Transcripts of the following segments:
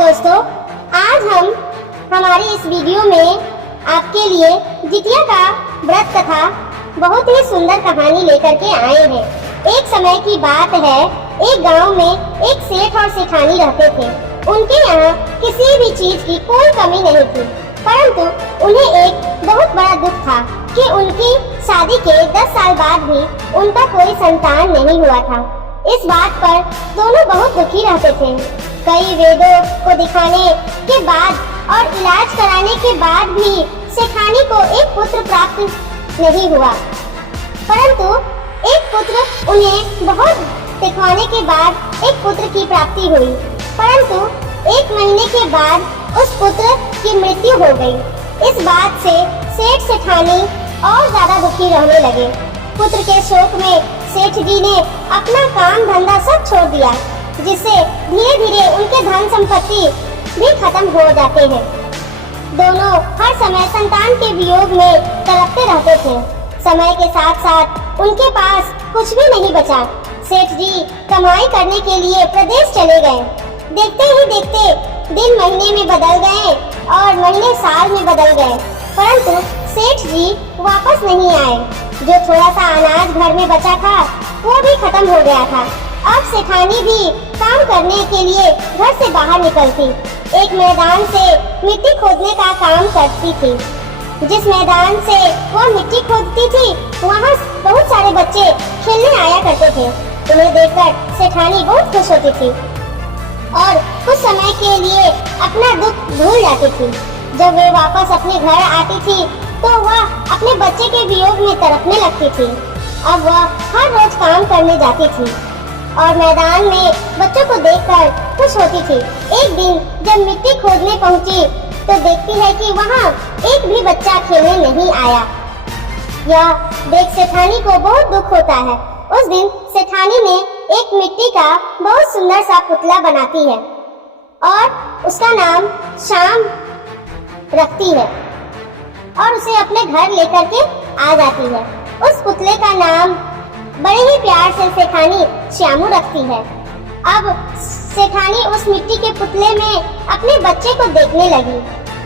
दोस्तों, आज हम हमारी इस वीडियो में आपके लिए जितिया का व्रत कथा बहुत ही सुंदर कहानी लेकर के आए हैं। एक समय की बात है, एक गांव में एक सेठ और सेठानी रहते थे। उनके यहाँ किसी भी चीज की कोई कमी नहीं थी, परंतु उन्हें एक बहुत बड़ा दुख था कि उनकी शादी के 10 साल बाद भी उनका कोई संतान नहीं हुआ था। इस बात पर दोनों बहुत दुखी रहते थे। कई वेदों को दिखाने के बाद और इलाज कराने के बाद भी सेठानी को एक पुत्र प्राप्त नहीं हुआ, परंतु एक पुत्र उन्हें बहुत दिखवाने के बाद एक पुत्र की प्राप्ति हुई। परंतु 1 महीने के बाद उस पुत्र की मृत्यु हो गई। इस बात से सेठ सेठानी और ज्यादा दुखी रहने लगे। पुत्र के शोक में सेठ जी ने अपना काम धंधा सब छोड़ दिया, जिससे धीरे धीरे उनके धन संपत्ति भी खत्म हो जाते हैं। दोनों हर समय संतान के वियोग में तड़पते रहते थे। समय के साथ साथ उनके पास कुछ भी नहीं बचा। सेठ जी कमाई करने के लिए प्रदेश चले गए। देखते ही देखते दिन महीने में बदल गए और महीने साल में बदल गए, परंतु सेठ जी वापस नहीं आए। जो थोड़ा सा अनाज घर में बचा था वो भी खत्म हो गया था। अब सेठानी भी काम करने के लिए घर से बाहर निकलती। एक मैदान से मिट्टी खोदने का काम करती थी। जिस मैदान से वो मिट्टी खोदती थी वहाँ बहुत सारे बच्चे खेलने आया करते थे। उन्हें देखकर सेठानी बहुत खुश होती थी और कुछ समय के लिए अपना दुख भूल जाती थी। जब वे वापस अपने घर आती थी तो वह अपने बच्चे के वियोग में तड़पने लगती थी। अब वह हर रोज काम करने जाती थी और मैदान में बच्चों को देखकर खुश होती थी। एक दिन जब मिट्टी खोदने पहुंची तो देखती है कि वहाँ एक भी बच्चा खेलने नहीं आया। यह देख सेठानी को बहुत दुख होता है। उस दिन सेठानी ने एक मिट्टी का बहुत सुंदर सा पुतला बनाती है और उसका नाम श्याम रखती है और उसे अपने घर लेकर के आ जाती है। उस पुतले का नाम बड़े ही प्यार से सेठानी श्यामू रखती है। अब सेठानी उस मिट्टी के पुतले में अपने बच्चे को देखने लगी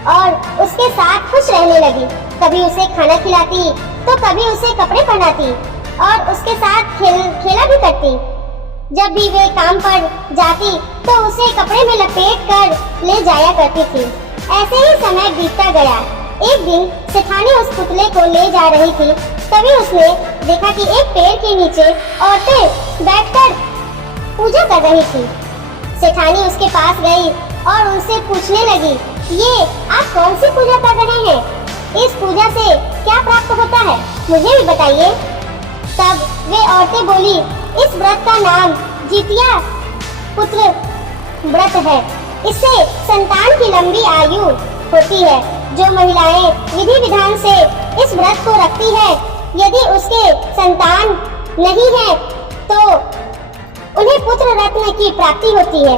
और उसके साथ खुश रहने लगी। कभी उसे खाना खिलाती तो कभी उसे कपड़े पहनाती और उसके साथ खेला भी करती। जब भी वे काम पर जाती तो उसे कपड़े में लपेट कर ले जाया करती थी। ऐसे ही समय बीतता गया। एक दिन सेठानी उस पुतले को ले जा रही थी, तभी उसने देखा कि एक पेड़ के नीचे औरतें बैठकर पूजा कर रही थी। सेठानी उसके पास गई और उनसे पूछने लगी, ये आप कौन सी पूजा कर रहे हैं? इस पूजा से क्या प्राप्त होता है, मुझे भी बताइए। तब वे औरतें बोली, इस व्रत का नाम जितिया पुत्र व्रत है। इससे संतान की लंबी आयु होती है। जो महिलाएं विधि विधान से इस व्रत को रखती है, यदि उसके संतान नहीं है तो उन्हें पुत्र रत्न की प्राप्ति होती है।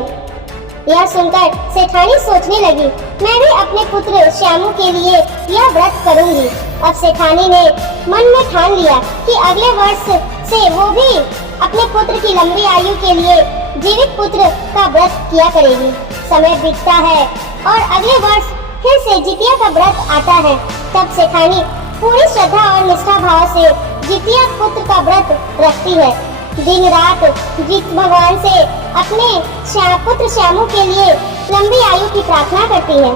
यह सुनकर सेठानी सोचने लगी, मैं भी अपने पुत्र श्यामू के लिए यह व्रत करूंगी। अब सेठानी ने मन में ठान लिया कि अगले वर्ष से वो भी अपने पुत्र की लंबी आयु के लिए जीवित पुत्र का व्रत किया करेगी। समय बीतता है और अगले वर्ष फिर से जितिया का व्रत आता है। तब सेठानी पूरी श्रद्धा और निष्ठा भाव से जितिया पुत्र का व्रत रखती है। दिन रात जित भगवान से अपने पुत्र श्यामू के लिए लंबी आयु की प्रार्थना करती है।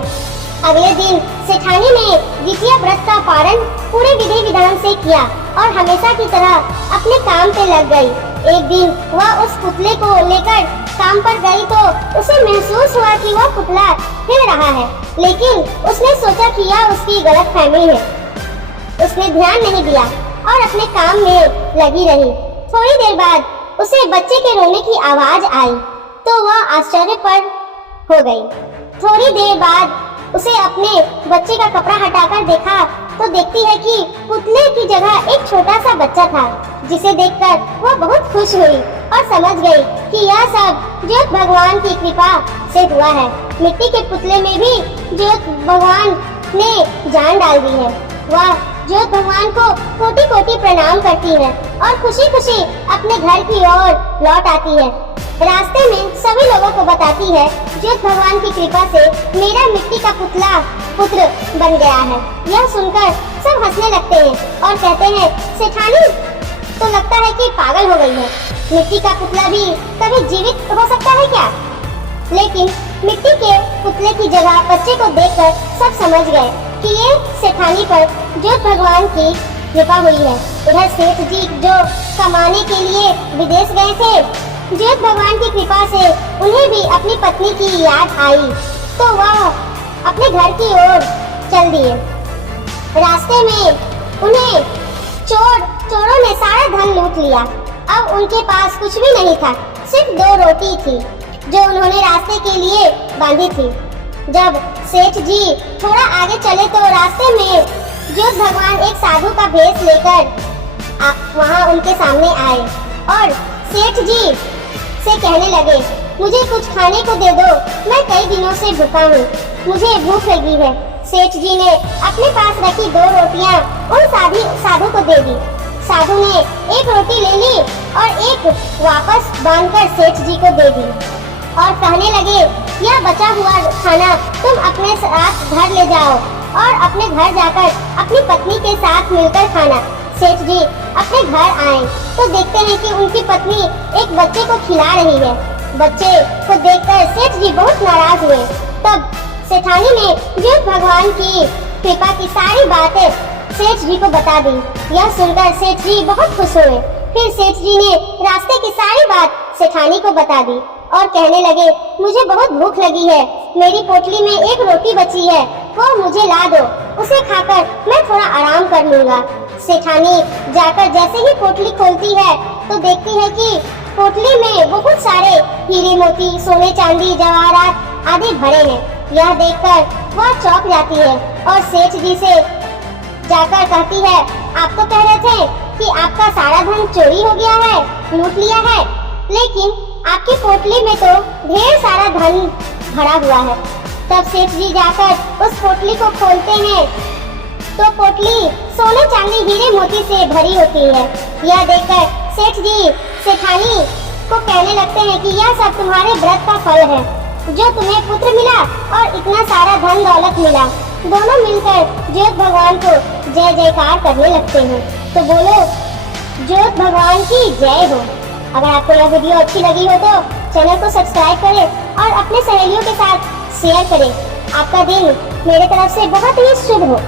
अगले दिन सेठानी ने जितिया व्रत का पारण पूरे विधि विधान से किया और हमेशा की तरह अपने काम पे लग गई। एक दिन वह उस पुतले को लेकर काम पर गई तो उसे महसूस हुआ कि वह पुतला हिल रहा है, लेकिन उसने सोचा कि यह उसकी गलतफहमी है। उसने ध्यान नहीं दिया और अपने काम में लगी रही। थोड़ी देर बाद उसे बच्चे के रोने की आवाज आई तो वह आश्चर्य पर हो गई। थोड़ी देर बाद उसे अपने बच्चे का कपड़ा हटाकर देखा तो देखती है कि पुतले की जगह एक छोटा सा बच्चा था, जिसे देखकर वह बहुत खुश हुई और समझ गई कि यह सब ज्योत भगवान की कृपा से हुआ है। मिट्टी के पुतले में भी ज्योत भगवान ने जान डाल दी है। वह ज्योत भगवान को कोटि कोटि प्रणाम करती है और खुशी खुशी अपने घर की ओर लौट आती है। रास्ते में सभी लोगों को बताती है ज्योत भगवान की कृपा से मेरा मिट्टी का पुत्र बन गया है। यह सुनकर सब हंसने लगते हैं और कहते हैं सेठानी तो लगता है कि पागल हो गई है, मिट्टी का पुतला भी कभी जीवित हो सकता है क्या? लेकिन मिट्टी के पुतले की जगह बच्चे को देखकर सब समझ गए कि ये सेठानी पर ज्योत भगवान की कृपा हुई है। उधर सेठ जी जो कमाने के लिए विदेश गए थे, ज्योत भगवान की कृपा से उन्हें भी अपनी पत्नी की याद आई तो वह अपने घर की ओर चल दिए। रास्ते में उन्हें चोरों ने सारा धन लूट लिया। अब उनके पास कुछ भी नहीं था, सिर्फ 2 रोटी थी जो उन्होंने रास्ते के लिए बांधी थी। जब सेठ जी थोड़ा आगे चले तो रास्ते में ज्योत भगवान एक साधु का भेष लेकर वहाँ उनके सामने आए और सेठ जी से कहने लगे, मुझे कुछ खाने को दे दो, मैं कई दिनों से भूखा हूँ, मुझे भूख लगी है। सेठ जी ने अपने पास रखी 2 रोटियाँ उन साधु को दे दी। साधु ने एक रोटी ले ली और एक वापस बांधकर सेठ जी को दे दी और कहने लगे, यह बचा हुआ खाना तुम अपने साथ घर ले जाओ और अपने घर जाकर अपनी पत्नी के साथ मिलकर खाना। सेठ जी अपने घर आए तो देखते हैं कि उनकी पत्नी एक बच्चे को खिला रही है। बच्चे को देखकर सेठ जी बहुत नाराज हुए। तब सेठानी ने ज्योत भगवान की कृपा की सारी बातें सेठ जी को बता दी। यह सुनकर सेठ जी बहुत खुश हुए। फिर सेठ जी ने रास्ते की सारी बात सेठानी को बता दी और कहने लगे, मुझे बहुत भूख लगी है, मेरी पोटली में एक रोटी बची है, वो मुझे ला दो, उसे खाकर मैं थोड़ा आराम कर लूंगा। सेठानी जाकर जैसे ही पोटली खोलती है तो देखती है कि पोटली में बहुत सारे हीरे मोती, सोने चांदी, जवाहरात आदि भरे हैं। यह देखकर वह चौंक जाती है और सेठ जी से जाकर कहती है, आप तो कह रहे थे कि आपका सारा धन चोरी हो गया है, लूट लिया है, लेकिन आपकी पोटली में तो ढेर सारा धन भरा हुआ है। तब सेठ जी जाकर उस पोटली को खोलते हैं तो पोटली सोने चांदी हीरे मोती से भरी होती है। यह देखकर सेठ जी सेठानी को कहने लगते हैं कि यह सब तुम्हारे व्रत का फल है, जो तुम्हें पुत्र मिला और इतना सारा धन दौलत मिला। दोनों मिलकर ज्योत भगवान को जय जयकार करने लगते हैं। तो बोलो ज्योत भगवान की जय हो। अगर आपको यह वीडियो अच्छी लगी हो तो चैनल को सब्सक्राइब करें और अपने सहेलियों के साथ शेयर करें। आपका दिन मेरे तरफ से बहुत ही शुभ हो।